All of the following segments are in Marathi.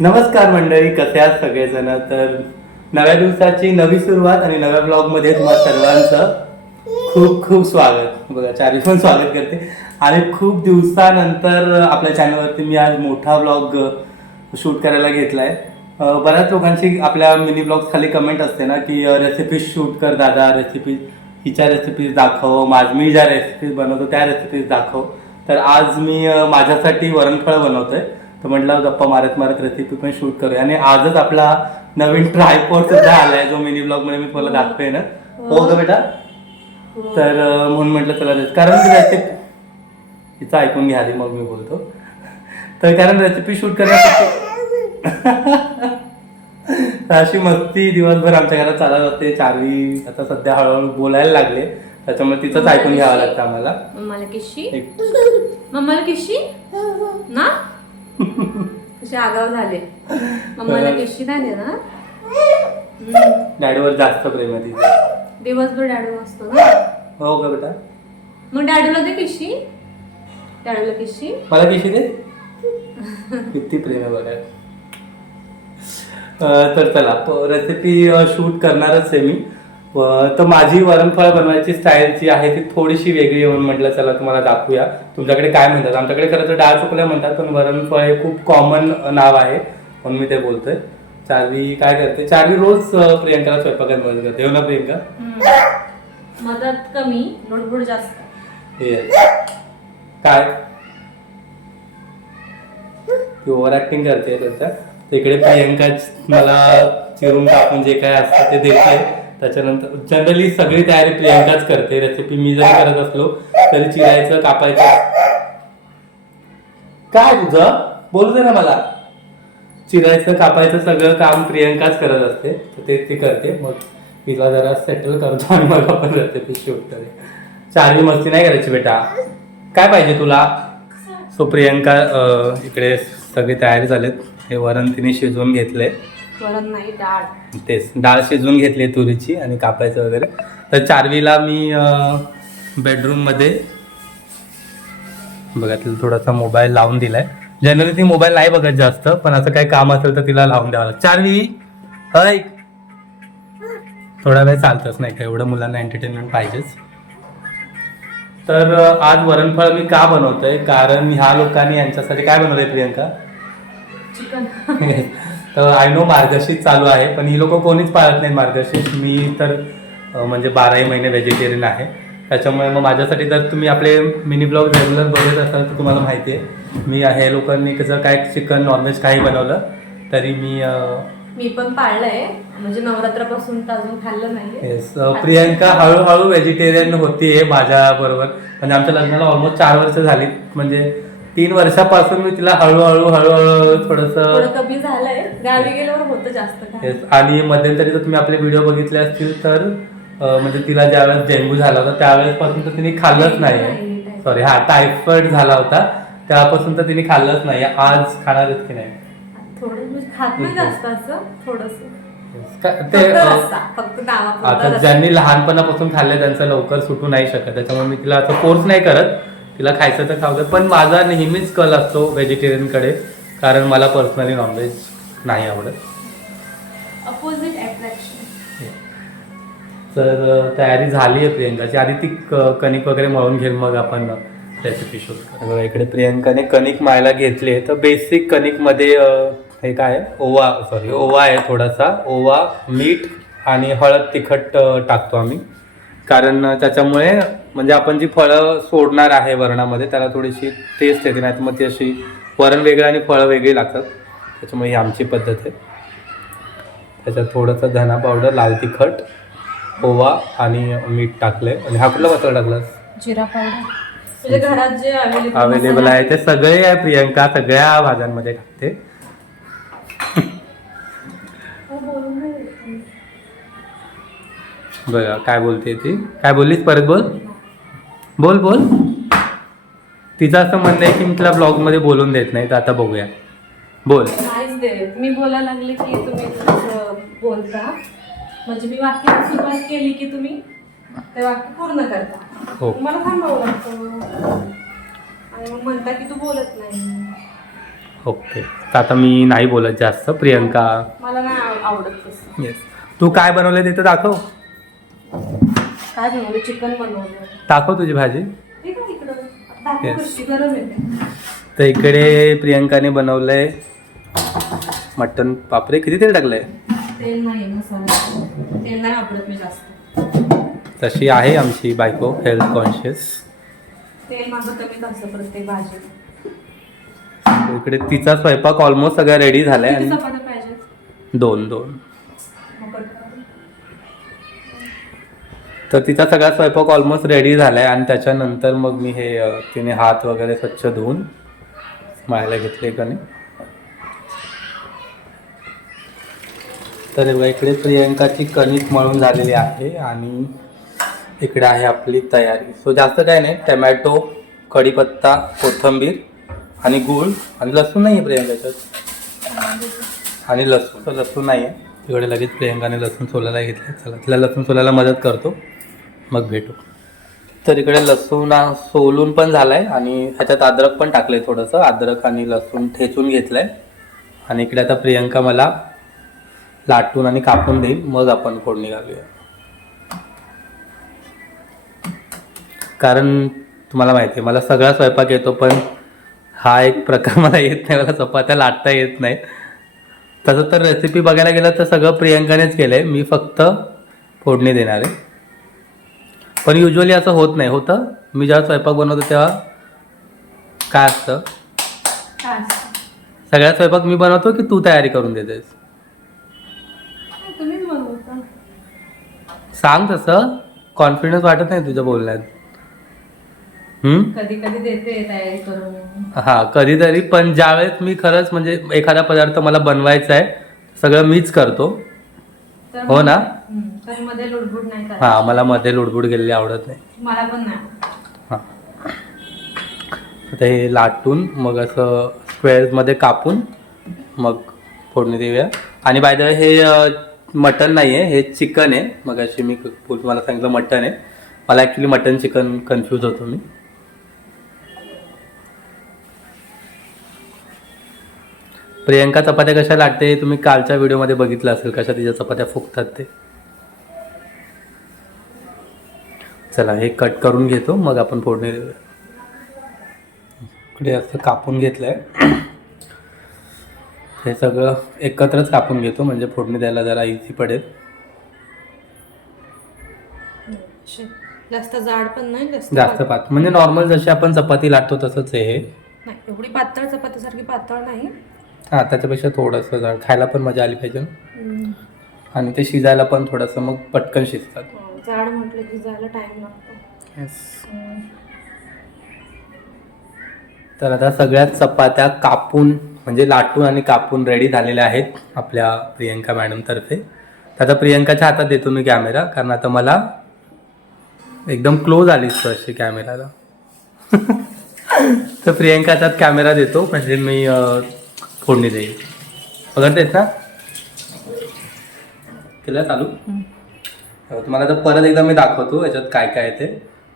नमस्कार मंडळी कसे आहात सगळेजण? तर नव्या दिवसाची नवी सुरुवात आणि नव्या ब्लॉगमध्ये तुम्हाला सर्वांचं खूप खूप स्वागत. बघा चारी पण स्वागत करते. आणि खूप दिवसानंतर आपल्या चॅनलवरती मी आज मोठा ब्लॉग शूट करायला घेतला आहे बऱ्याच लोकांची आपल्या मिनी ब्लॉग खाली कमेंट असते ना की रेसिपीज शूट कर दादा रेसिपीज हिच्या रेसिपीज दाखव माझ मी ज्या रेसिपीज बनवतो त्या रेसिपीज दाखव. तर आज मी माझ्यासाठी वरणफळ आहे तर म्हटलं गप्पा मारत मारत रेसिपी पण शूट करूया. आणि आजच आपला नवीन ट्रायपॉड सुद्धा आलाय जो मिनी ब्लॉगमध्ये मी तुम्हाला दाखतोय ना. हो का बेटा? तर अं, म्हणून म्हटलं चला कारण रेसिपी हिचं ऐकून घ्या आधी मग मी बोलतो. तर कारण रेसिपी शूट करण्यासाठी तर अशी मस्ती दिवसभर आमच्या घरात चालत असते. चारवी आता सध्या हळूहळू बोलायला लागले. त्याच्यामुळे तिचंच ऐकून घ्यावं लागतं आम्हाला. मम्माला किशी मम्माला किशी ना? कसे आगाव झाले. मम्माला किशी नाही देणार. डॅडीवर जास्त प्रेम आहे तिचं. दिवसभर डॅडू असतो ना? हो का बेटा. मग डॅडूला दे किशी. डॅडूला किशी. मला कशी दे. किती प्रेम आहे बघा. अं, तर चला रेसिपी शूट करणारच आहे मी. तर माझी वरणफळ बनवायची स्टाईल जी आहे ती थोडीशी वेगळी म्हणून म्हटलं चला तुम्हाला दाखवूया. तुमच्याकडे काय म्हणतात? आमच्याकडे खरं तर डाळ चुकल्या म्हणतात पण वरणफळ हे खूप कॉमन नाव आहे म्हणून मी ते बोलतोय. चारवी काय करते? चारवी रोज प्रियंकाला स्वयंपाकात मदत करते. हो ना प्रियंका. मदत कमी लुडबुड जास्त. काय? ती ओव्हर ऍक्टिंग करते त्याच्या तिकडे प्रियंका मला चिरून कापून जे काय असतं ते देते. त्याच्यानंतर जनरली सगळी तयारी प्रियंकाच करते. रेसिपी मी जरी करत असलो तरी चिरायचं कापायचं. काय तुझं? बोलू दे ना मला. चिरायचं कापायचं सगळं काम प्रियांकाच करत असते. तर ते ती करते. मग तिला जरा सेटल करतो आणि मग आपण रेसिपी शूट करते चारवी मस्ती नाही करायची बेटा. काय पाहिजे तुला? सो प्रियंका अं, इकडे सगळी तयारी झालीत. हे वरण तिने शिजवून घेतले वरण नाही डाळ. तेच डाळ शिजवून घेतली तुरीची आणि कापायचं वगैरे. तर चारवीला मी बेडरूममध्ये बघा तिला थोडासा मोबाईल लावून दिलाय. जनरली ती मोबाईल नाही बघत जास्त पण असं काही काम असेल तर तिला लावून द्यावं लागतं. चारवी हय थोडा वेळ चालतच नाही का एवढं मुलांना एंटरटेनमेंट पाहिजेच. तर आज वरणफळ मी का बनवतोय? कारण ह्या लोकांनी यांच्यासाठी काय बनवलंय प्रियंका? चिकन तर आय नो मार्गशीर्ष चालू आहे पण ही लोक कोणीच पाळत नाही मार्गशीर्ष. मी तर म्हणजे बाराही महिने व्हेजिटेरियन आहे. त्याच्यामुळे मग माझ्यासाठी जर तुम्ही आपले मिनी ब्लॉग रेग्युलर बघत असाल तर तुम्हाला माहिती आहे. मी हे लोकांनी जर काय चिकन नॉनव्हेज काही बनवलं तरी मी मी पण पाळलंय. म्हणजे नवरात्रापासून तर अजून खाल्लं Yes, अं, प्रियंका हळूहळू व्हेजिटेरियन होतीये माझ्या बरोबर म्हणजे आमच्या लग्नाला ऑलमोस्ट चार वर्ष झाली म्हणजे तीन वर्षापासून मी तिला हळूहळू हळूहळू थोडस थोडं कमी झालंय. गावी गेल्यावर होतं जास्त काय Yes, आणि मध्यंतरी जर तुम्ही आपले व्हिडिओ बघितले असतील तर अं, म्हणजे तिला ज्यावेळेस डेंग्यू झाला होता त्यावेळेस पासून तर तिने खाल्लंच नाही नाही, सॉरी हा टायफॉइड झाला होता. त्यापासून तर तिने खाल्लंच नाही आज खाणारच की नाही. थोडं म्हणजे खात नाही जास्त असं थोडस. Yes, का- ते फक्त अं, रस्सा फक्त नावापुरता आता रस्सा. ज्यांनी लहानपणापासून खाल्ले त्यांचं लवकर सुटू नाही शकत. त्याच्यामुळे मी तिला असं फोर्स नाही करत. तिला खायचं तर खाऊ दे. पण माझा नेहमीच कल असतो व्हेजिटेरियनकडे कारण मला पर्सनली नॉनव्हेज नाही आवडत. अपोजिट तर तयारी झाली आहे प्रियंकाची. आधी ती क- कणिक वगैरे मळून घेईल मग आपण रेसिपी बघा, इकडे प्रियंकाने कणिक मायला घेतली तर बेसिक कणिकमध्ये हे काय आहे? ओवा सॉरी ओवा आहे थोडासा. ओवा मीठ आणि हळद तिखट टाकतो आम्ही. कारण त्याच्यामुळे म्हणजे आपण जी फळं सोडणार आहे वरणामध्ये त्याला थोडीशी टेस्ट येते नाही तर मग ती अशी वरण वेगळं आणि फळं वेगळी लागतात. त्याच्यामुळे ही आमची पद्धत आहे. त्याच्यात थोडंसं धना पावडर लाल तिखट ओवा आणि मीठ टाकले आणि हा कुठला मसाला टाकलास जिरा पावडर घरात जे अवेलेबल अवेलेबल आहे. ते सगळे आहे प्रियंका सगळ्या भाज्यांमध्ये टाकते. बघा काय बोलते ती? काय बोललीस? परत बोल. बोल बोल. तिचं असं म्हणणं आहे की मी तिला ब्लॉगमध्ये बोलून देत नाही तर आता बघूया. बोल. नाहीच देत. मी बोलायला लागले की तुम्ही बोलता. म्हणजे मी वाक्याची सुरुवात केली की तुम्ही ते वाक्य पूर्ण करता. हो. मला थांबावं लागतं. आणि मग म्हणता की तू बोलत नाही. ओके. तर आता मी नाही बोलत जास्त. प्रियंका. मला नाही आव- आवडत तसं. येस तू काय बनवलं ते तर दाखव. काय बनवलं चिकन बनवलं दाखव तुझी भाजी. ठीक आहे इकडं. दाखव Yes. कशी गरम येते तर इकडे प्रियंकाने बनवलंय मटन. बापरे किती तेल टाकलंय? तेल नाही मसाला तेल नाही वापरत मी जास्त. तशी आहे आमची बायको हेल्थ कॉन्शियस तेल माझं कमीच असतं प्रत्येक भाजी. इकडे तिचा स्वयंपाक ऑलमोस्ट सगळा रेडी झालाय आणि चपात्या दोन दोन. तर तिचा सगळा स्वयंपाक ऑलमोस्ट रेडी झालाय आणि त्याच्यानंतर मग मी हे तिने हात वगैरे स्वच्छ धुवून मळायला घेतले कणे. तर इकडे प्रियंकाची कणिक मळून झालेली आहे आणि इकडे आहे आपली तयारी. सो जास्त काय नाही टमॅटो कढीपत्ता कोथिंबीर आणि गूळ आणि लसूण नाही आहे प्रियंकाच्यात आणि लसूण. तर लसूण नाही आहे इकडे लगेच प्रियंकाने लसूण सोलायला घेतलं चला तिला लसूण सोलायला मदत करतो. मग भेटू. तर इकडे लसूण सोलून पण झालाय आणि ह्याच्यात अद्रक पण टाकलंय थोडंसं. अद्रक आणि लसूण ठेचून घेतलंय. आणि इकडे आता प्रियंका मला लाटून आणि कापून देईल. मग आपण फोडणी घालूया. कारण तुम्हाला माहिती आहे मला सगळा स्वयंपाक येतो पण हा एक प्रकार मला येत नाही. मला चपात्या लाटता येत नाही. तसं तर रेसिपी बघायला गेलं तर सगळं प्रियंकानेच केलं आहे मी फक्त फोडणी देणार आहे. पण युजली असं होत नाही. होतं. मी जेव्हा स्वयंपाक बनवतो तेव्हा काय असतं? सगळ्या स्वयंपाक मी बनवतो की तू तयारी करून देतेस? सांग तसं. कॉन्फिडन्स वाटत नाही तुझ्या बोलण्यात. हम्म? कधी कधी देते तयारी करून. हा कधीतरी. पण ज्यावेळेस मी खरंच म्हणजे एखादा पदार्थ मला बनवायचा आहे सगळं मीच करतो. तर हो ना? हम्म, तर मध्ये लुडबुड नाही करायची. हा मला मध्ये लुडबुड गेलेली आवडत नाही. मला पण नाही हां. आता हे लाटून मग असं स्क्वेअर्समध्ये कापून मग फोडणी देऊया. आणि बाय द वे हे मटन नाही आहे हे चिकन आहे. मग अशी मी तुम्हाला सांगितलं मटन आहे. मला ॲक्च्युली मटन चिकन कन्फ्यूज होतो मी. प्रियंका चपात्या कशा लाटते तुम्ही कालच्या व्हिडिओमध्ये बघितलं असेल कशा तिच्या चपात्या फुगतात ते. चला हे कट करून घेतो मग आपण फोडणी देऊया. इकडे असं कापून घेतलंय. हे सगळं एकत्रच कापून घेतो म्हणजे फोडणी द्यायला जरा इझी पडेल. जास्त जाड पण नाही जास्त. पात म्हणजे नॉर्मल जशी आपण चपाती लाटतो तसंच आहे हे. नाही एवढी पातळ चपातीसारखी पातळ नाही. हां त्याच्यापेक्षा थोडंसं जड खायला पण मजा आली पाहिजे ना. आणि ते शिजायला पण थोडंसं मग पटकन शिजतात. हो, जाड म्हटलं की जायला टाइम लागतो. हम्म. तर आता सगळ्यात चपात्या कापून म्हणजे लाटून आणि कापून रेडी झालेल्या आहेत आपल्या प्रियंका मॅडमतर्फे तर आता प्रियंकाच्या हातात देतो मी कॅमेरा कारण आता मला एकदम क्लोज आलीस तू अशी कॅमेराला तर प्रियंका हातात कॅमेरा देतो म्हणजे मी अं, फोडणी देईल. बघतेस ना? केलं चालू? तर तुम्हाला आता परत एकदा मी दाखवतो याच्यात काय काय आहे ते.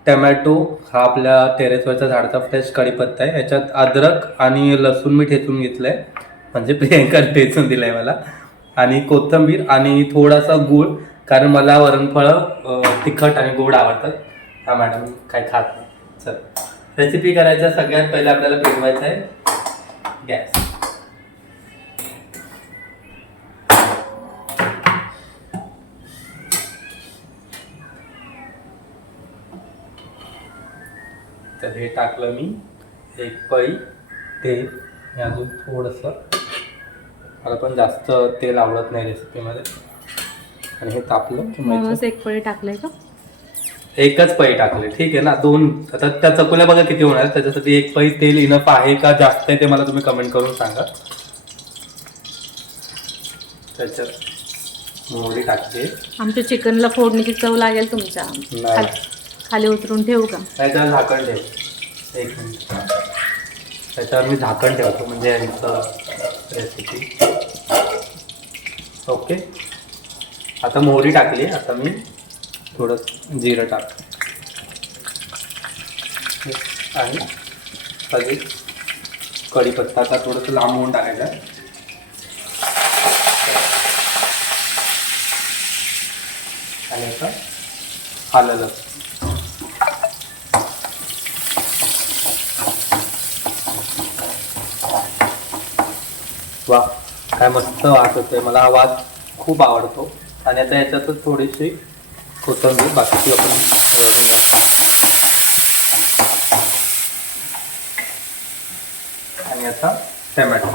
टमॅटो हा आपल्या टेरेसवरचा झाडचा फ्रेश कढीपत्ता आहे. याच्यात अद्रक आणि लसूण मी ठेचून घेतलं आहे म्हणजे प्रियंका ठेचून दिलं आहे मला. आणि कोथिंबीर आणि थोडासा गूळ कारण मला वरणफळं तिखट आणि गोड आवडतात. हा मॅडम काय खात नाही. चल. रेसिपी करायच्या सगळ्यात पहिले आपल्याला पेटवायचं आहे. गॅस तर हे टाकलं मी. एक पळी तेल आणि अजून थोडंसं. मला पण जास्त तेल आवडत नाही रेसिपीमध्ये. आणि हे तापलं की मग म्हणूनच एक पळी टाकलंय का? एकच पळी टाकले ठीक आहे ना दोन. आता त्या चकुल्या बघा किती होणार त्याच्यासाठी एक पळी तेल इनफ आहे का जास्त आहे ते मला तुम्ही कमेंट करून सांगा. त्याच्यात मोहरी टाकते. आमच्या चिकनला फोडणीची चव लागेल तुमच्या. नाही. खाली- खाली उतरून ठेवू का? त्याच्यावर झाकण ठेव. एक मिनिट. त्याच्यावर मी झाकण ठेवतो म्हणजे यांचं रेसिपी ओके. आता मोहरी टाकली आता मी थोडं जिरं टाक. आणि लगेच कढीपत्ता आता थोडंसं लांबवून टाकायचा आणि आता आलं वा काय मस्त वास होतोय मला हा वास खूप आवडतो. आणि आता याच्यातच थोडीशी कोथंबीर बाकीची आपण वरून आणि आता टमॅटो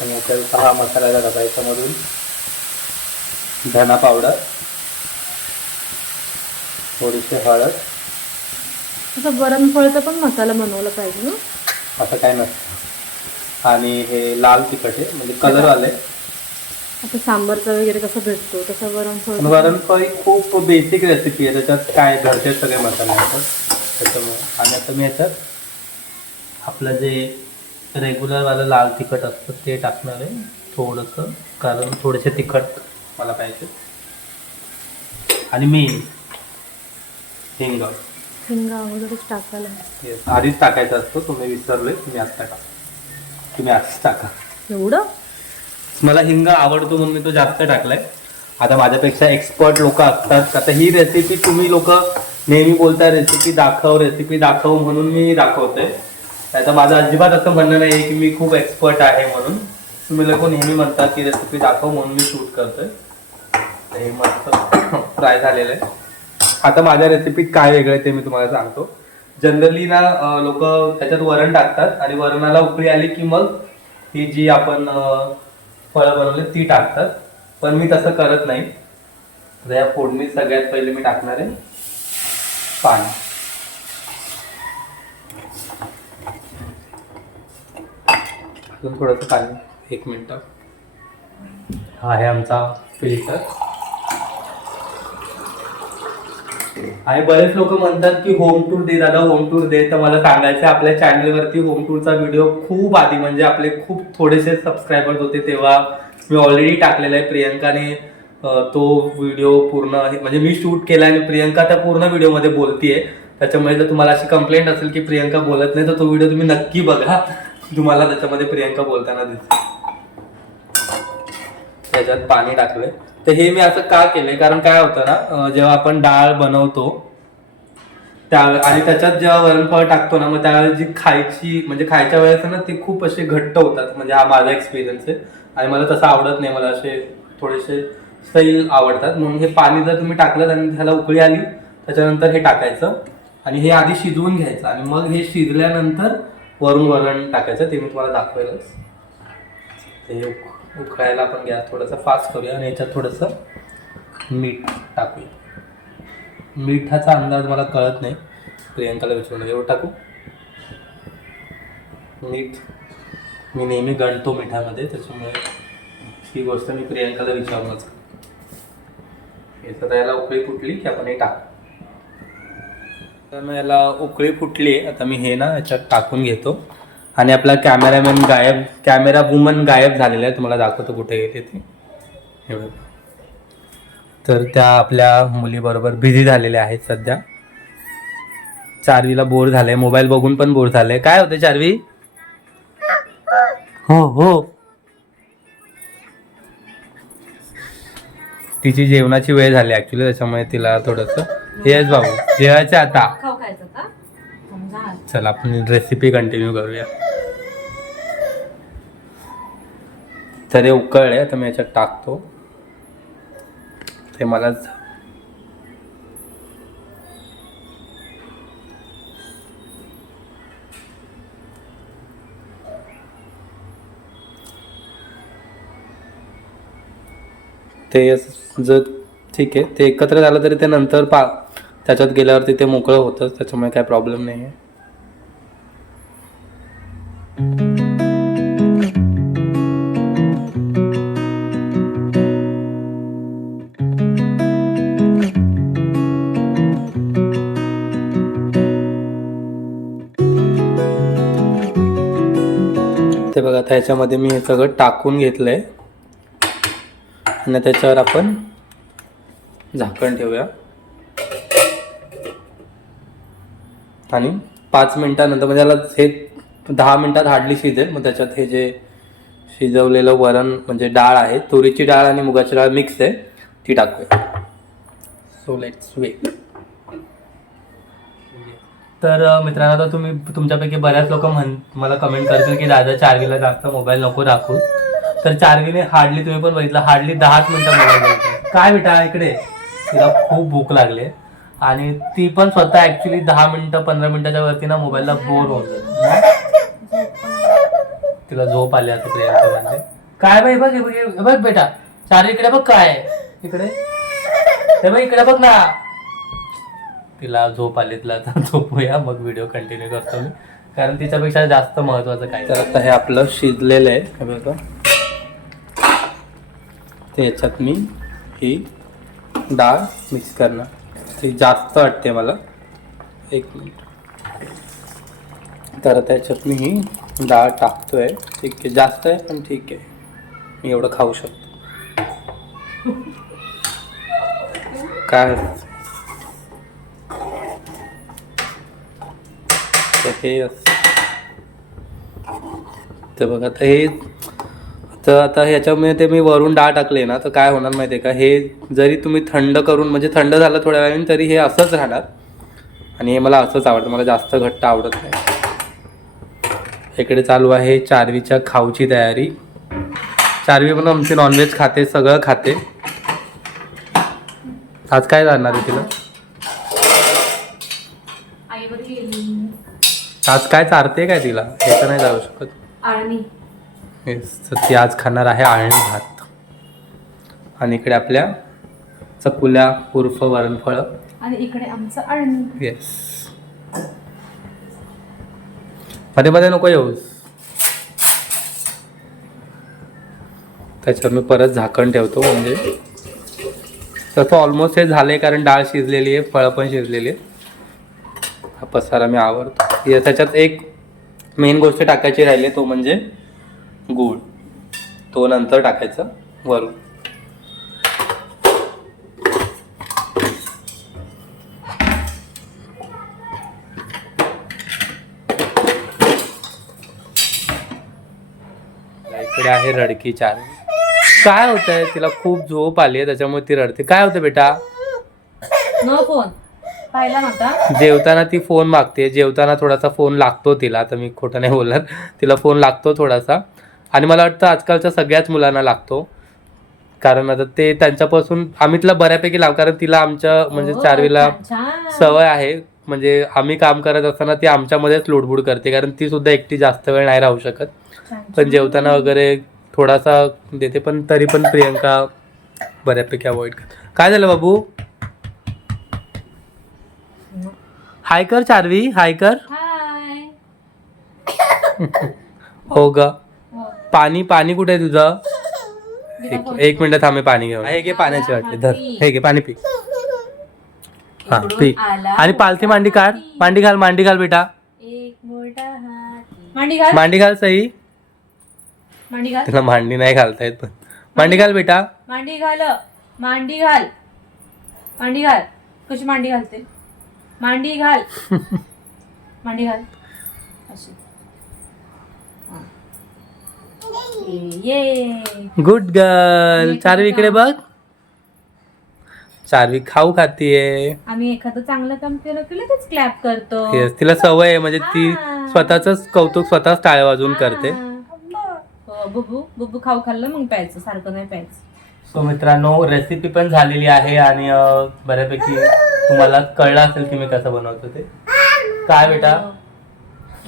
आणि याच्यात हा मसाल्याला टाकायचा मधून धना पावडर थोडीशी हळद. असं वरण फळचा पण मसाला बनवला पाहिजे ना? असं काय नसतं. आणि हे लाल तिखट आहे म्हणजे कलर आले आता सांबारचा वगैरे कसं भेटतो? तसं वरण पण फळ वरणफळ ही खूप बेसिक रेसिपी आहे. त्याच्यात काय घरचे सगळे मसाले असतात. त्याच्यामुळे. आणि आता मी याच्यात आपलं जे रेग्युलरवालं लाल तिखट असतं ते टाकणार आहे. थोडंसं कारण थोडेसे तिखट मला पाहिजे. आणि मेन हिंग. हिंगा अगोदरच टाकायला Yes. आधीच टाकायचं असतं तुम्ही विसरले तुम्ही आज टाका. तुम्ही आधीच टाका. एवढं? मला हिंग आवडतो म्हणून मी तो जास्त टाकलाय. आता माझ्यापेक्षा एक्सपर्ट लोक असतात. आता ही रेसिपी तुम्ही लोक नेहमी बोलता रेसिपी दाखव रेसिपी दाखव म्हणून मी दाखवतोय. आता माझं अजिबात असं म्हणणं नाही की मी खूप एक्सपर्ट आहे म्हणून. तुम्ही लोक नेहमी म्हणता की रेसिपी दाखव म्हणून मी शूट करतोय. हे मस्त फ्राय झालेलं आहे. आता माझ्या रेसिपीत काय वेगळं आहे ते मी तुम्हाला सांगतो. जनरली ना लोक त्याच्यात वरण टाकतात आणि वरणाला उकळी आली की मग ही जी आपण फळं बनवली ती टाकतात. पण मी तसं करत नाही. तर या फोडणीत सगळ्यात पहिले मी टाकणार आहे पाणी. अजून थोडंसं पाणी. एक मिनटं. हा आहे आमचा फिल्टर आणि बरेच लोक म्हणतात की होम टूर दे दादा होम टूर दे. तर मला सांगायचं आपल्या चॅनलवरती होम टूरचा व्हिडिओ खूप आधी म्हणजे आपले खूप थोडेसे सबस्क्रायबर्स होते तेव्हा. मी ऑलरेडी टाकलेला आहे प्रियंकाने तो व्हिडिओ पूर्ण म्हणजे मी शूट केला आणि प्रियंका त्या पूर्ण व्हिडिओमध्ये बोलतीये. त्याच्यामुळे जर तुम्हाला अशी कंप्लेंट असेल की प्रियंका बोलत नाही तर तो व्हिडिओ तुम्ही नक्की बघा. तुम्हाला त्याच्यामध्ये प्रियंका बोलताना दिसेल. त्याच्यात पाणी टाकलंय. तर हे मी असं का केलंय? कारण काय होतं ना जेव्हा आपण डाळ बनवतो त्या आणि त्याच्यात जेव्हा वरणफळ टाकतो ना मग त्यावेळेस जी खायची म्हणजे खायच्या वेळेस ना ते खूप असे घट्ट होतात. म्हणजे हा माझा एक्सपिरियन्स आहे. आणि मला तसं आवडत नाही. मला असे थोडेसे सैल आवडतात. म्हणून हे पाणी जर तुम्ही टाकलं आणि त्याला उकळी आली त्याच्यानंतर हे टाकायचं. आणि हे आधी शिजवून घ्यायचं. आणि मग हे शिजल्यानंतर वरून वरण टाकायचं. ते मी तुम्हाला दाखवेलच. ते उक- उकळायला आपण गॅस थोडंसं फास्ट करूया आणि याच्यात थोडंसं मीठ टाकूया. मिठाचा अंदाज मला कळत नाही प्रियंकाला विचारून एवढं टाकू? मीठ मी नेहमी गणतो मिठामध्ये त्याच्यामुळे ही गोष्ट मी प्रियंकाला विचारूनच याचं याला उकळी फुटली की आपण हे टाक. तर मग याला उकळी फुटली आता मी हे ना याच्यात टाकून घेतो. आणि आपला कॅमेरामॅन गायब कॅमेरा वुमन गायब झालेला आहे. तुम्हाला दाखवतो कुठे गेले ते. हे बघा. तर त्या आपल्या मुलीबरोबर बिझी झालेल्या आहेत सध्या. चारवीला बोर झालंय. मोबाईल बघून पण बोर झालंय. काय होते चारवी? हो हो. तिची जेवणाची वेळ झाली ऍक्च्युली त्याच्यामुळे तिला थोडस. येस बाबू जेवायचं आता. चला आपण रेसिपी कंटिन्यू करूया. तर हे उकळले आता मी याच्यात टाकतो. ते मला ते असं जर ठीक आहे ते एकत्र झालं तरी ते नंतर पा त्याच्यात गेल्यावरती ते मोकळं होतं त्याच्यामुळे काय प्रॉब्लेम नाही आहे ते बघा आता ह्याच्यामध्ये मी हे सगळं टाकून घेतलं आहे आणि त्याच्यावर आपण झाकण ठेवूया. आणि पाच मिनिटानंतर म्हणजे त्याला हे दहा मिनिटात हार्डली शिजेल. मग त्याच्यात हे जे शिजवलेलं वरण म्हणजे डाळ आहे तुरीची डाळ आणि मुगाची डाळ मिक्स आहे ती टाकूया. सो लेट्स वेट तर मित्रांनो आता तुम्ही तुमच्यापैकी बऱ्याच लोक म्हण मला कमेंट करतील की दादा चार्वीला जास्त मोबाईल नको दाखवू तर चारगीने हार्डली तुम्ही पण बघितलं हार्डली दहाच मिनिटं मोबाईल काय बेटा इकडे? तिला खूप भूक लागली. आहे. आणि ती पण स्वतः ऍक्च्युली दहा मिनिटं पंधरा मिनिटाच्या वरती ना मोबाईलला बोर होऊन जाते. तिला झोप आली असं प्रियांका म्हणजे. काय बाई बघ बघ बघ बेटा. चार इकडे बघ काय. इकडे. हे बघ इकडे बघ ना. तिला झोप आली तिला आता झोपूया. मग व्हिडिओ कंटिन्यू करतो मी. कारण तिच्यापेक्षा जास्त महत्वाचं काय? तर आता हे आपलं शिजलेलं आहे. हे बघा. ते याच्यात मी ही डाळ मिक्स करणार. ती जास्त वाटते मला. एक मिनिट. तर त्याच्यात मी ही डाळ टाकतोय. ठीक आहे जास्त आहे पण ठीक आहे. मी एवढं खाऊ शकतो. काय? तर हे असं. तर बघा आता हे तर आता ह्याच्यामध्ये ते मी वरून डाळ टाकले ना तर काय होणार माहिती आहे का? हे जरी तुम्ही थंड करून म्हणजे थंड झालं थोड्या वेळाने तरी हे असंच राहणार. आणि हे मला असंच आवडतं मला जास्त घट्ट आवडत नाही. इकडे चालू आहे चारवीच्या खाऊची तयारी. चारवी पण आमची नॉनव्हेज खाते सगळं खाते. आज काय जाणार आहे तिला? आज काय चारते काय तिला? हे तर नाही जाऊ शकत. तर ती आज खाणार आहे आळणी भात. आणि इकडे आपल्या चकुल्या उर्फ वरणफळं. आणि इकडे आमचं अळणी येस मध्ये मध्ये नको येऊस. त्याच्यावर मी परत झाकण ठेवतो म्हणजे तसं ऑलमोस्ट हे झालंय कारण डाळ शिजलेली आहे फळं पण शिजलेली आहे हा पसारा मी आवडतो त्याच्यात एक मेन गोष्ट टाकायची राहिली तो म्हणजे गूळ. तो नंतर टाकायचा वरून. इकडे आहे रडकी चार काय होतंय? तिला खूप झोप आली आहे त्याच्यामुळे ती रडते. काय होतं बेटा? No phone. पाहिला नव्हता? जेवताना ती फोन मागते. जेवताना थोडासा फोन लागतो तिला. आता मी खोटं नाही बोलणार. तिला फोन लागतो थोडासा. आणि मला वाटतं आजकालच्या सगळ्याच मुलांना लागतो. कारण आता ते त्यांच्यापासून आम्ही तिला बऱ्यापैकी लाव कारण तिला आमच्या म्हणजे हो, चारवीला. सवय आहे. म्हणजे आम्ही काम करत असताना ती आमच्यामध्येच लुडबुड करते कारण ती सुद्धा एकटी जास्त वेळ नाही राहू शकत. पण. जेवताना वगैरे थोडासा देते पण तरी पण प्रियंका बऱ्यापैकी अवॉइड कर काय झालं बाबू? हाय कर चारवी. हाय कर. हो ग. पाणी पाणी कुठे आहे तुझं? एक मिनिट थांबे पाणी घेऊन हे घे पाण्याची वाटली धर. हे घे पाणी पी. हा पी. आणि पालथी मांडी काढ. मांडी घाल मांडी घाल बेटा. एक मोठा हाती. मांडी घाल. मांडी घाल सई. मांडी घाल. मांडी नाही घालता येत पण. मांडी घाल बेटा. मांडी घाल. मांडी घाल. मांडी घाल. कशी मांडी घालते? मांडी घाल. मांडी घाल अशी हा. ये गुड गर्ल चारवी इकडे बघ. चारवी खाऊ खातीये. आम्ही एखादं चांगलं काम केलं की लगेच क्लॅप करतो. येस तिला सवय आहे. म्हणजे ती हा. स्वतःच कौतुक स्वतःच टाळ्या वाजवून करते. हा. हो, बुबू बुबू खाऊ खाल्लं मग प्यायचं. सारखं नाही प्यायचं. सो मित्रांनो रेसिपी पण झालेली आहे आणि अं, बऱ्यापैकी तुम्हाला कळलं असेल की मी कसं बनवतो ते. काय बेटा?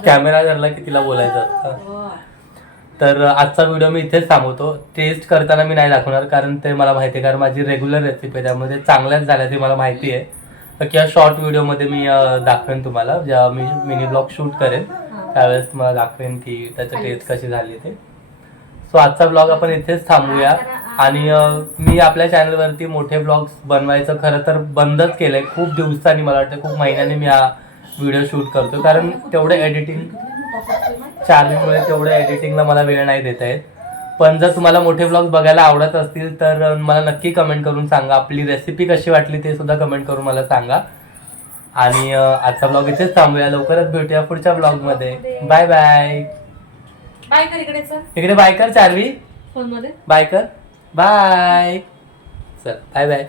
कॅमेरा धरला की तिला बोलायचं असतं. हो. तर आजचा व्हिडिओ मी इथेच थांबवतो. टेस्ट करताना मी नाही दाखवणार कारण ते मला माहिती आहे कारण माझी रेग्युलर रेसिपी आहे त्यामध्ये चांगल्याच झाल्या ते मला माहिती आहे. किंवा शॉर्ट व्हिडिओमध्ये मी दाखवेन तुम्हाला जेव्हा मी मिनी ब्लॉग शूट करेन. त्यावेळेस मला दाखवेन की त्याची टेस्ट कशी झाली ते. सो आजचा ब्लॉग आपण इथेच थांबूया. आणि मी आपल्या चॅनलवरती मोठे ब्लॉग्स बनवायचं खरं तर बंदच केलंय. खूप दिवसांनी मला वाटतं खूप महिन्यांनी मी हा व्हिडिओ शूट करतो कारण तेवढं एडिटिंग चार्जिंगमुळे तेवढं एडिटिंगला मला वेळ नाही देता येत. पण जर तुम्हाला मोठे ब्लॉग बघायला आवडत असतील तर मला नक्की कमेंट करून सांगा. आपली रेसिपी कशी वाटली ते सुद्धा कमेंट करून मला सांगा. आणि आजचा ब्लॉग इथेच थांबूया. लवकरच भेटूया पुढच्या ब्लॉगमध्ये बाय बाय इकडे इकडे बाय कर चार्वी फोनमध्ये. बाय कर. बाय चल बाय बाय